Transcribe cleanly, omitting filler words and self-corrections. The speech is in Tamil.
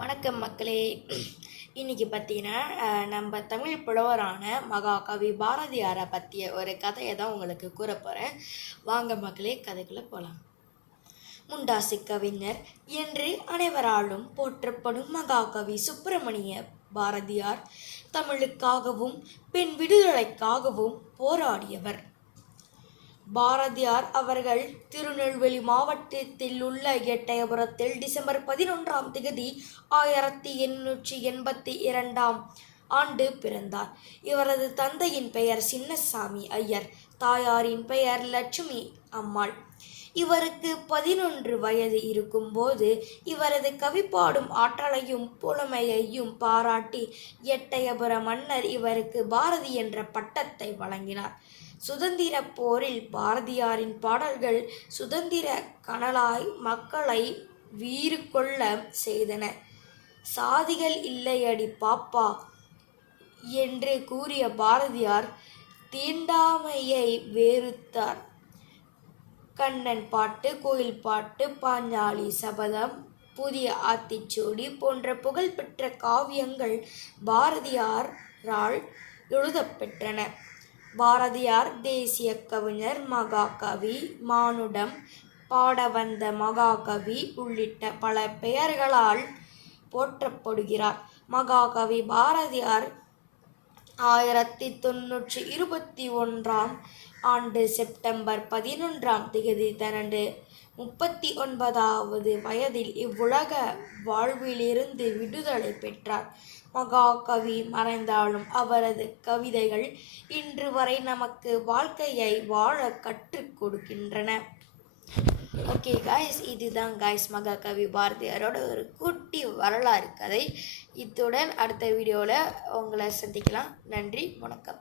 வணக்கம் மக்களே. இன்னைக்கு பார்த்தீங்கன்னா நம்ம தமிழ் புலவரான மகாகவி பாரதியாரை பற்றிய ஒரு கதையை தான் உங்களுக்கு கூற போகிறேன். வாங்க மக்களே, கதைக்குள்ளே போகலாம். முண்டாசு கவிஞர் என்று அனைவராலும் போற்றப்படும் மகாகவி சுப்பிரமணிய பாரதியார் தமிழுக்காகவும் பெண் விடுதலைக்காகவும் போராடியவர். பாரதியார் அவர்கள் திருநெல்வேலி மாவட்டத்தில் உள்ள எட்டயபுரத்தில் டிசம்பர் 11 1882 ஆண்டு பிறந்தார். இவரது தந்தையின் பெயர் சின்னசாமி ஐயர், தாயாரின் பெயர் லட்சுமி அம்மாள். இவருக்கு 11 வயது இருக்கும்போது இவரது கவிப்பாடும் ஆற்றலையும் புலமையையும் பாராட்டி எட்டயபுர மன்னர் இவருக்கு பாரதி என்ற பட்டத்தை வழங்கினார். சுதந்திர போரில் பாரதியாரின் பாடல்கள் சுதந்திர கனலாய் மக்களை வீறு கொள்ள செய்தன. சாதிகள் இல்லையடி பாப்பா என்று கூறிய பாரதியார் தீண்டாமையை வெறுத்தார். கண்ணன் பாட்டு, கோயில் பாட்டு, பாஞ்சாலி சபதம், புதிய ஆத்திச்சூடி போன்ற புகழ்பெற்ற காவியங்கள் பாரதியாரால் எழுதப்பெற்றன. பாரதியார் தேசிய கவிஞர், மகாகவி, மானுடம், பாடவந்த மகாகவி உள்ளிட்ட பல பெயர்களால் போற்றப்படுகிறார். மகாகவி பாரதியார் 1921 ஆண்டு செப்டம்பர் 11 தனது 39வது வயதில் இவ்வுலக வாழ்விலிருந்து விடுதலை பெற்றார். மகாகவி மறைந்தாலும் அவரது கவிதைகள் இன்று வரை நமக்கு வாழ்க்கையை வாழ கற்றுக் கொடுக்கின்றன. ஓகே காய்ஸ், இதுதான் காய்ஸ் மகாகவி பாரதியாரோட ஒரு குட்டி வரலாறு கதை. இத்துடன் அடுத்த வீடியோவில் உங்களை சந்திக்கலாம். நன்றி, வணக்கம்.